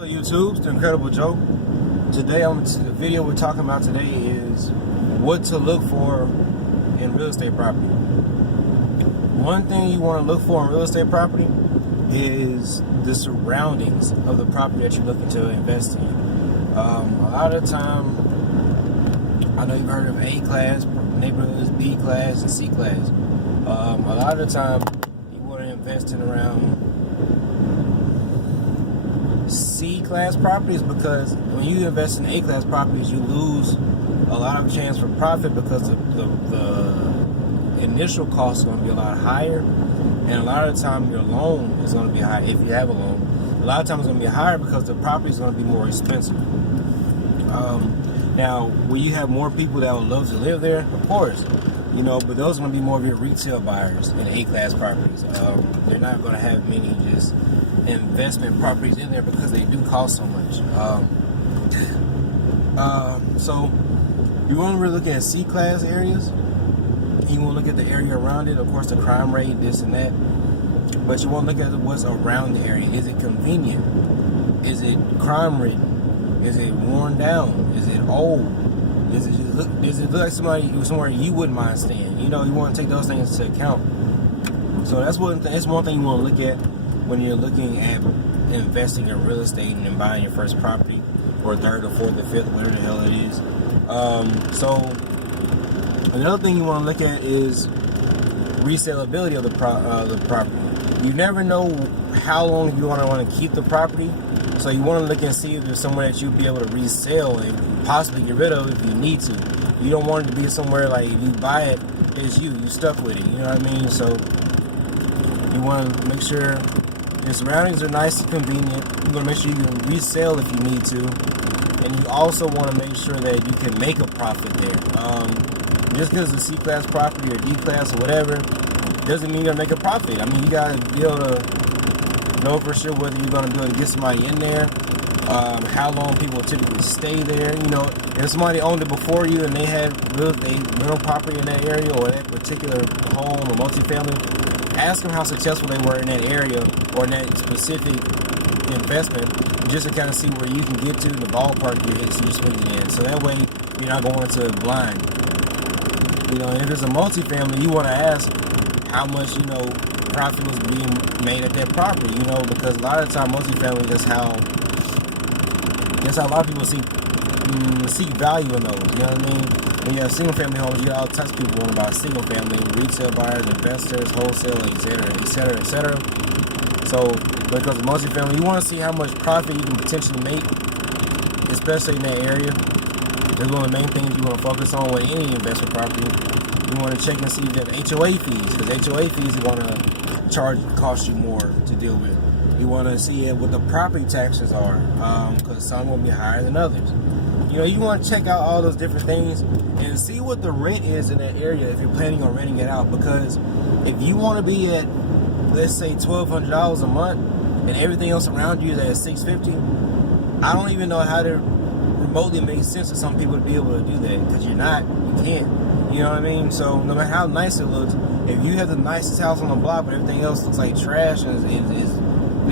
Hello YouTube, it's the Incredible Joe. Today, the video we're talking about today is what to look for in real estate property. One thing you want to look for in real estate property is the surroundings of the property that you're looking to invest in. A lot of the time, I know you've heard of A class neighborhoods, B class, and C class. A lot of the time, you want to invest in around C-class properties, because when you invest in A-class properties, you lose a lot of chance for profit because the initial cost is going to be a lot higher, and a lot of the time your loan is going to be high if you have a loan. A lot of times it's going to be higher because the property is going to be more expensive. Now, will you have more people that would love to live there? Of course, but those are going to be more of your retail buyers in A-class properties. They're not going to have many just investment properties in there because they do cost so much. So you want to really look at C-class areas. You want to look at the area around it, of course, the crime rate, this and that. But you want to look at what's around the area. Is it convenient? Is it crime-ridden? Is it worn down? Is it old? Does it look like somewhere you wouldn't mind staying? You want to take those things into account. So that's one thing you want to look at when you're looking at investing in real estate and buying your first property, or third or fourth or fifth, whatever the hell it is. So another thing you want to look at is resaleability of the property. You never know how long you want to keep the property, so you want to look and see if there's somewhere that you'll be able to resell and possibly get rid of if you need to. You don't want it to be somewhere like if you buy it, it's you stuck with it. You know what I mean? So you want to make sure your surroundings are nice and convenient. You want to make sure you can resell if you need to, and you also want to make sure that you can make a profit there. Just because it's a C-class property or D-class or whatever doesn't mean you're gonna make a profit. I mean, you gotta be able to know for sure whether you're gonna be able to get somebody in there, how long people typically stay there. If somebody owned it before you and they had rental property in that area or that particular home or multifamily, ask them how successful they were in that area or in that specific investment, just to kind of see where you can get to in the ballpark you're swinging in. So that way you're not going into blind. If it's a multifamily, you want to ask how much profit was being made at that property. Because a lot of the time multifamily, that's how a lot of people seek value in those. You know what I mean? When you have single family homes, you got all types of people want to buy single family, retail buyers, investors, wholesale, etc. So, because of multifamily, you want to see how much profit you can potentially make, especially in that area. That's one of the main things you want to focus on with any investment property. You want to check and see if you have HOA fees, because HOA fees are going to cost you more to deal with. You want to see what the property taxes are, because some will be higher than others. You want to check out all those different things and see what the rent is in that area if you're planning on renting it out. Because if you want to be at, let's say, $1,200 a month and everything else around you is at $650, I don't even know how to remotely make sense for some people to be able to do that, because you can't. You know what I mean? So no matter how nice it looks, if you have the nicest house on the block but everything else looks like trash and needs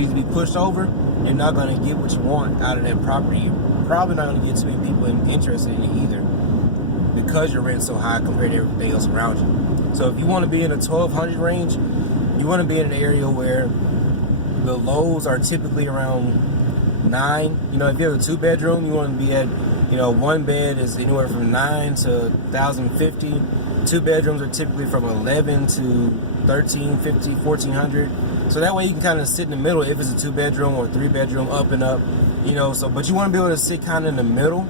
to be pushed over, you're not going to get what you want out of that property. You're probably not going to get too many people interested in it either, because your rent's so high compared to everything else around you. So if you want to be in the 1,200 range, you want to be in an area where the lows are typically around 9. If you have a 2-bedroom, you want to be at, one bed is anywhere from 9 to 1,050. 2 bedrooms are typically from 11 to 1,350, 1,400. So that way you can kind of sit in the middle if it's a 2-bedroom or 3-bedroom, up and up. But you want to be able to sit kind of in the middle.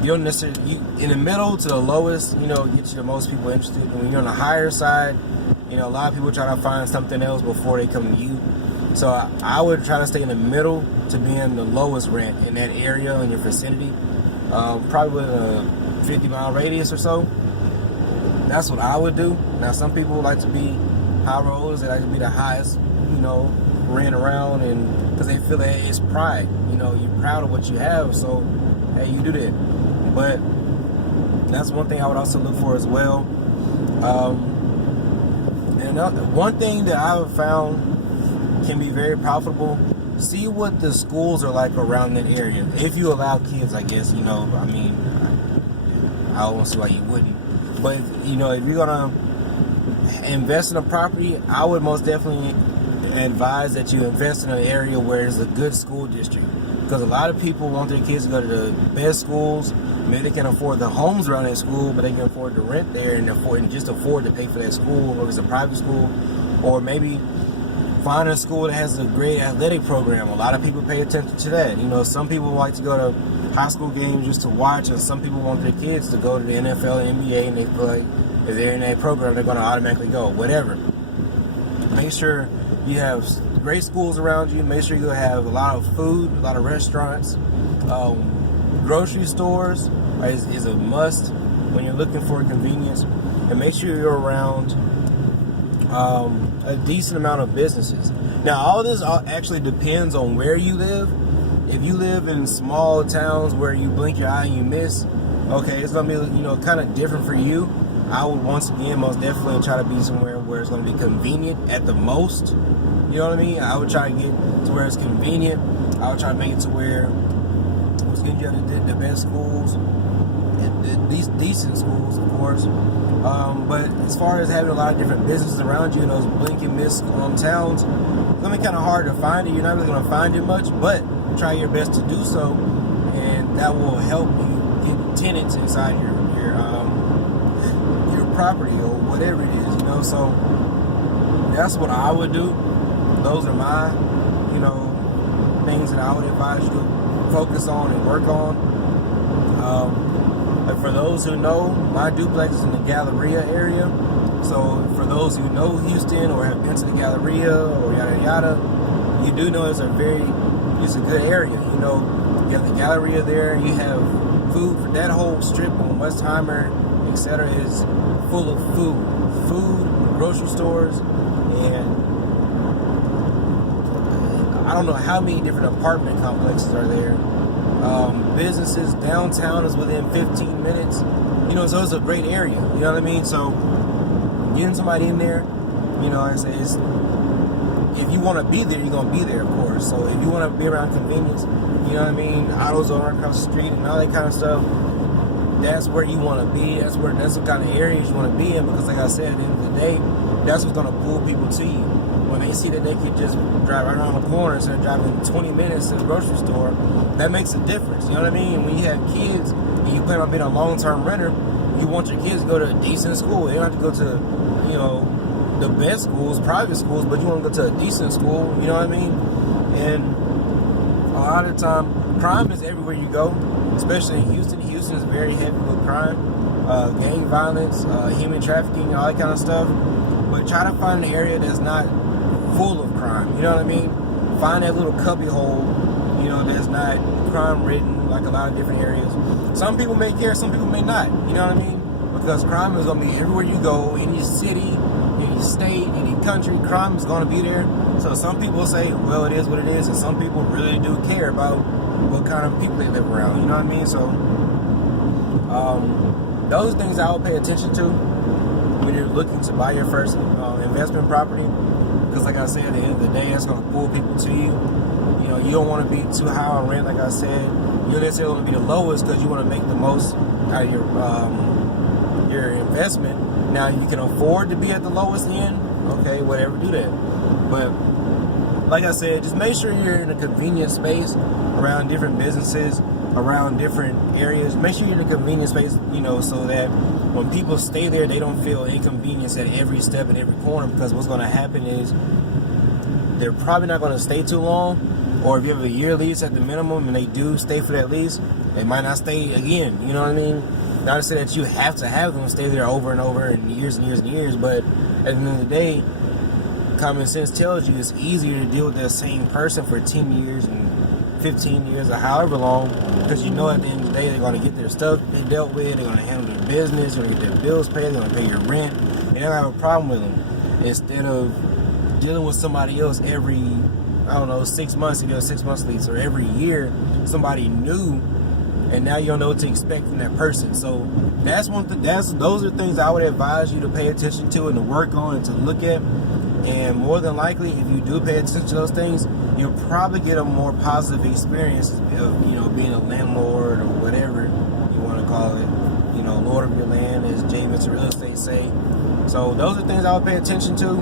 You don't necessarily, in the middle to the lowest, get you the most people interested. When you're on the higher side, a lot of people try to find something else before they come to you. So I would try to stay in the middle to be in the lowest rent in that area, in your vicinity. Probably within a 50-mile radius or so. That's what I would do. Now, some people like to be high rollers. They like to be the highest, rent around, and because they feel that it's pride. You're proud of what you have, so hey, you do that. But that's one thing I would also look for as well. And one thing that I've found can be very profitable see what the schools are like around that area. If you allow kids, I guess, you know, I mean, I don't see why you wouldn't. But, you know, if you're going to invest in a property, I would most definitely advise that you invest in an area where there's a good school district. Because a lot of people want their kids to go to the best schools. Maybe they can afford the homes around that school, but they can afford to rent there and just afford to pay for that school, or if it's a private school. Or maybe find a school that has a great athletic program. A lot of people pay attention to that. You know, some people like to go to high school games just to watch, and some people want their kids to go to the NFL and NBA, and they feel like if they're in that program, they're going to automatically go. Whatever. Make sure you have great schools around you. Make sure you have a lot of food, a lot of restaurants. Grocery stores is a must when you're looking for convenience. And make sure you're around a decent amount of businesses. Now, all this actually depends on where you live. If you live in small towns where you blink your eye and you miss, okay, it's going to be, you know, kind of different for you. I would once again most definitely try to be somewhere where it's going to be convenient at the most. You know what I mean? I would try to get to where it's convenient. I would try to make it to where it's getting you the best schools, these decent schools, of course. But as far as having a lot of different businesses around you in those blink and miss towns, it's going to be kind of hard to find it. You're not really going to find it much, but try your best to do so, and that will help you get tenants inside your property or whatever it is, you know. So that's what I would do. Those are my, you know, things that I would advise you to focus on and work on. And for those who know, my duplex is in the Galleria area. So for those who know Houston or have been to the Galleria or yada yada, you do know it's a good area. You know, you have the Galleria there. You have food for that whole strip on Westheimer, etc. is full of food, grocery stores, and I don't know how many different apartment complexes are there. Businesses, downtown is within 15 minutes. You know, so it's a great area. You know what I mean? So getting somebody in there, you know, I say if you want to be there, you're going to be there, of course. So if you want to be around convenience, you know what I mean, AutoZone across the street and all that kind of stuff, that's where you want to be. That's the kind of areas you want to be in, because like I said, at the end of the day, that's what's going to pull people to you. When they see that they can just drive right around the corner instead of driving 20 minutes to the grocery store, that makes a difference. You know what I mean? And when you have kids and you plan on being a long-term renter, you want your kids to go to a decent school. They don't have to go to, you know, the best schools, private schools, but you want to go to a decent school. You know what I mean? And a lot of the time, crime is everywhere you go, especially in Houston. Houston is very heavy with crime, gang violence, human trafficking, all that kind of stuff. But try to find an area that's not full of crime. You know what I mean? Find that little cubby hole, you know, that's not crime ridden like a lot of different areas. Some people may care, some people may not. You know what I mean? Because crime is going to be everywhere you go, any city, any state, any country, crime is going to be there. So some people say, well, it is what it is, and some people really do care about what kind of people they live around. You know what I mean? So those are things I would pay attention to when you're looking to buy your first investment property. Because like I said, at the end of the day, that's going to pull people to you. You know, you don't want to be too high on rent, like I said. You don't necessarily want to be the lowest, because you want to make the most out of your investment. Now, you can afford to be at the lowest end. Okay, whatever, do that. But like I said, just make sure you're in a convenient space around different businesses, around different areas. Make sure you're in a convenient space, you know, so that when people stay there, they don't feel inconvenience at every step and every corner. Because what's going to happen is they're probably not going to stay too long. Or if you have a year lease at the minimum and they do stay for that lease, they might not stay again. You know what I mean? Not to say that you have to have them stay there over and over and years and years and years, but at the end of the day, common sense tells you it's easier to deal with that same person for 10 years and 15 years or however long, because you know at the end of the day they're going to get their stuff dealt with, they're going to handle their business, they're going to get their bills paid, they're going to pay your rent, and they're going to have a problem with them. Instead of dealing with somebody else every, I don't know, 6 months to get a 6 month lease, or every year somebody new, and now you don't know what to expect from that person. So those are things I would advise you to pay attention to and to work on and to look at. And more than likely, if you do pay attention to those things, you'll probably get a more positive experience of, you know, being a landlord or whatever you want to call it. You know, lord of your land, as James Real Estate say. So those are things I would pay attention to. If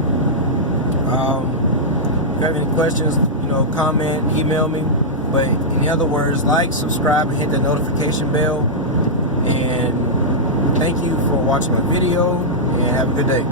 you have any questions, you know, comment, email me. But in other words, like, subscribe, and hit the notification bell. And thank you for watching my video, and have a good day.